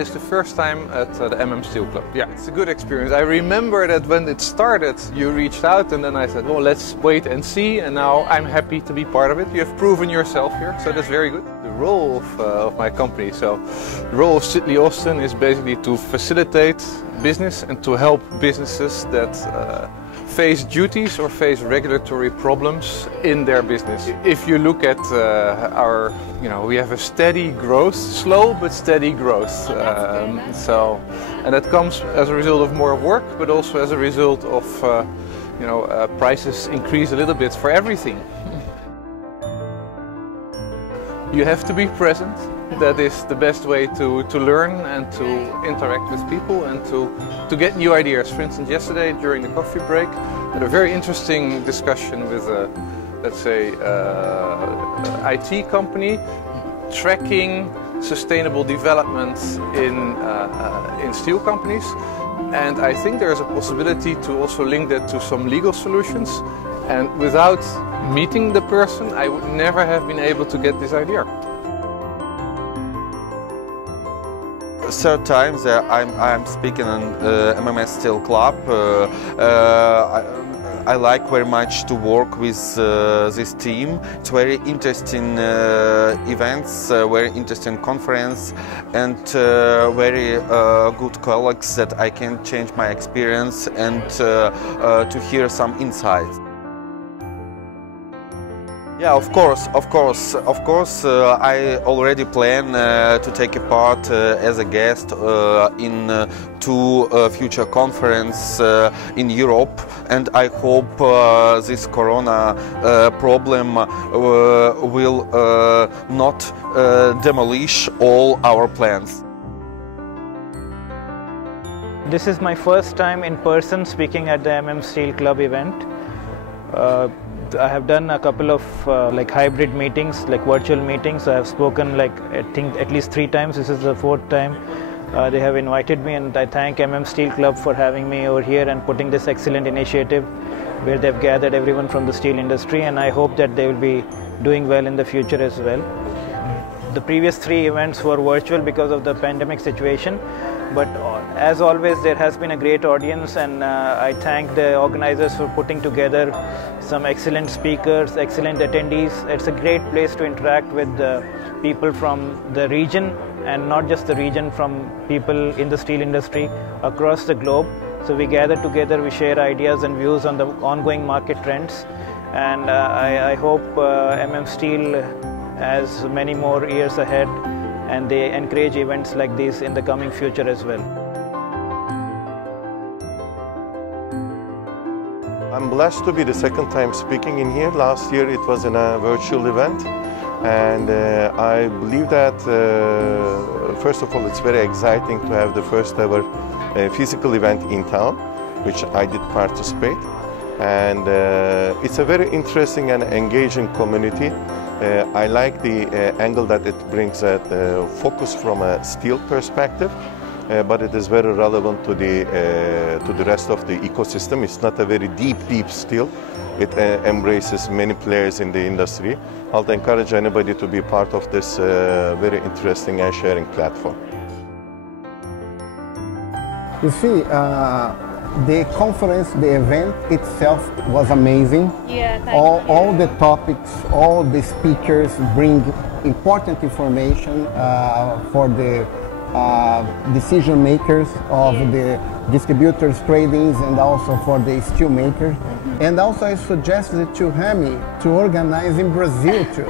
is the first time at the MMSteelClub. Yeah, it's a good experience. I remember that when it started, you reached out and then I said, well, let's wait and see. And now I'm happy to be part of it. You have proven yourself here, so that's very good. The role of my company, so the role of Sidley Austin is basically to facilitate business and to help businesses that face duties or face regulatory problems in their business. If you look at we have a steady growth, slow but steady growth. And that comes as a result of more work, but also as a result of prices increase a little bit for everything. You have to be present. That is the best way to learn and to interact with people and to get new ideas. For instance, yesterday during the coffee break, I had a very interesting discussion with let's say, IT company tracking sustainable development in steel companies. And I think there's a possibility to also link that to some legal solutions. And without meeting the person, I would never have been able to get this idea. Third time that I'm speaking on MMSteelClub. I like very much to work with this team. It's very interesting events, very interesting conference, and very good colleagues that I can change my experience and to hear some insights. Yeah, of course. I already plan to take a part as a guest in two future conferences in Europe, and I hope this corona problem will not demolish all our plans. This is my first time in person speaking at the MMSteelClub event. I have done a couple of hybrid meetings, like virtual meetings. I have spoken I think at least 3 times. This is the 4th time they have invited me, and I thank MMSteelClub for having me over here and putting this excellent initiative where they've gathered everyone from the steel industry, and I hope that they will be doing well in the future as well. The previous 3 events were virtual because of the pandemic situation, but as always there has been a great audience, and I thank the organizers for putting together some excellent speakers, excellent attendees. It's a great place to interact with people from the region, and not just the region, from people in the steel industry across the globe. So we gather together, we share ideas and views on the ongoing market trends, and I hope MMSteel has many more years ahead, and they encourage events like this in the coming future as well. I'm blessed to be the 2nd time speaking in here. Last year it was in a virtual event, and I believe that first of all it's very exciting to have the first ever physical event in town, which I did participate, and it's a very interesting and engaging community. I like the angle that it brings at focus from a steel perspective, but it is very relevant to the rest of the ecosystem. It's not a very deep steel. It embraces many players in the industry. I'll encourage anybody to be part of this very interesting and sharing platform. You see, the conference, the event itself was amazing. Yeah, all the topics, all the speakers bring important information for the decision makers of the distributors, tradings, and also for the steel makers. And also I suggested to Rami to organize in Brazil too,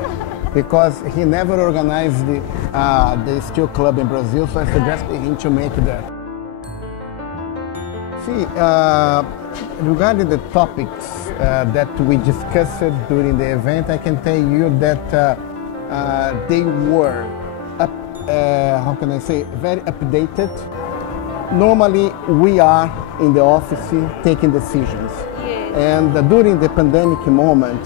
because he never organized the steel club in Brazil, so I suggested him to make that. See, regarding the topics that we discussed during the event, I can tell you that they were, how can I say, very updated. Normally, we are in the office taking decisions. Yes. And during the pandemic moment,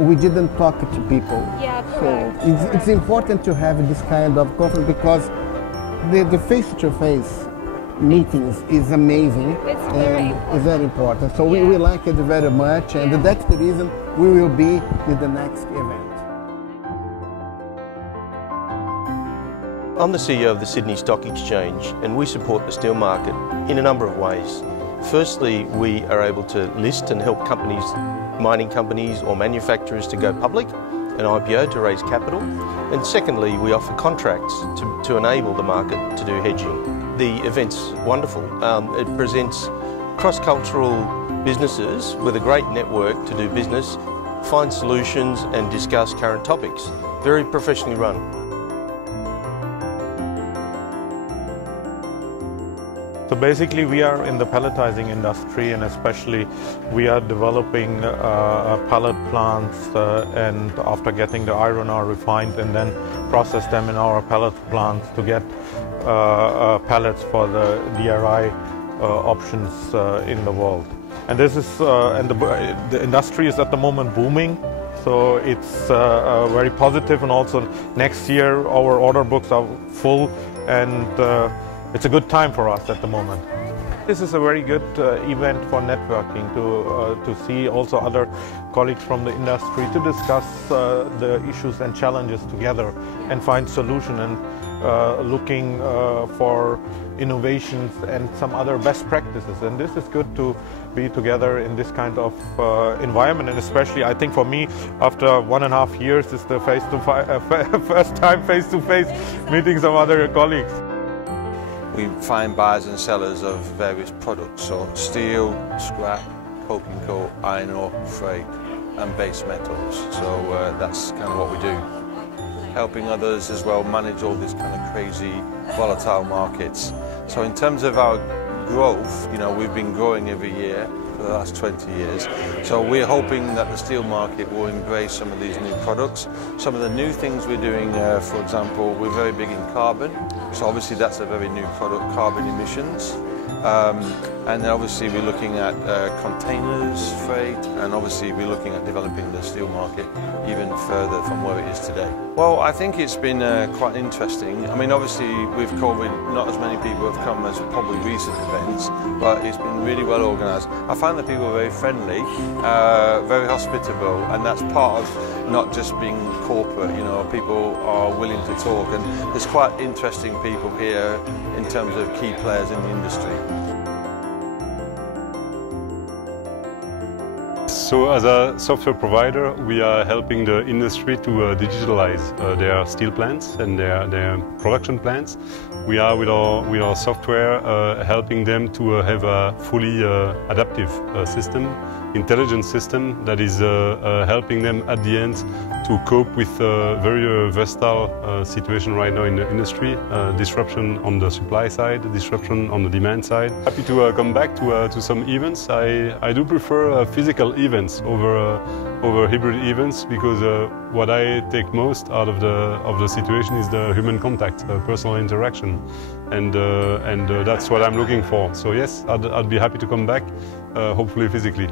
we didn't talk to people. Yeah, correct. So it's important to have this kind of conference, because the face-to-face meetings is amazing. It's very important. So we like it very much, and that's the reason we will be in the next event. I'm the CEO of the Sydney Stock Exchange, and we support the steel market in a number of ways. Firstly, we are able to list and help companies, mining companies or manufacturers to go public, an IPO to raise capital. And secondly, we offer contracts to enable the market to do hedging. The event's wonderful. It presents cross-cultural businesses with a great network to do business, find solutions and discuss current topics. Very professionally run. So basically we are in the pelletizing industry, and especially we are developing pellet plants and after getting the iron ore refined and then process them in our pellet plants to get pellets for the DRI options in the world. And this is and the industry is at the moment booming, so it's very positive, and also next year our order books are full, and it's a good time for us at the moment. This is a very good event for networking, to see also other colleagues from the industry, to discuss the issues and challenges together and find solutions, and looking for innovations and some other best practices. And this is good to be together in this kind of environment, and especially I think for me after 1.5 years is the first time face-to-face meetings of other colleagues. We find buyers and sellers of various products, so steel, scrap, coking coal, iron ore, freight and base metals. So that's kind of what we do. Helping others as well manage all these kind of crazy volatile markets. So in terms of our growth, you know, we've been growing every year for the last 20 years. So we're hoping that the steel market will embrace some of these new products. Some of the new things we're doing, for example, we're very big in carbon. So obviously that's a very new product, carbon emissions. And then obviously we're looking at containers, freight, and obviously we're looking at developing the steel market even further from where it is today. Well, I think it's been quite interesting. I mean, obviously with COVID, not as many people have come as probably recent events, but it's been really well organised. I find that people are very friendly, very hospitable, and that's part of not just being corporate, you know, people are willing to talk, and there's quite interesting people here in terms of key players in the industry. So as a software provider, we are helping the industry to digitalize their steel plants and their production plants. We are with our software helping them to have a fully adaptive system, intelligent system that is helping them at the end to cope with a very versatile situation right now in the industry. Disruption on the supply side, disruption on the demand side. Happy to come back to some events. I do prefer physical events over hybrid events, because what I take most out of the situation is the human contact, personal interaction, and that's what I'm looking for. So yes, I'd be happy to come back, hopefully physically.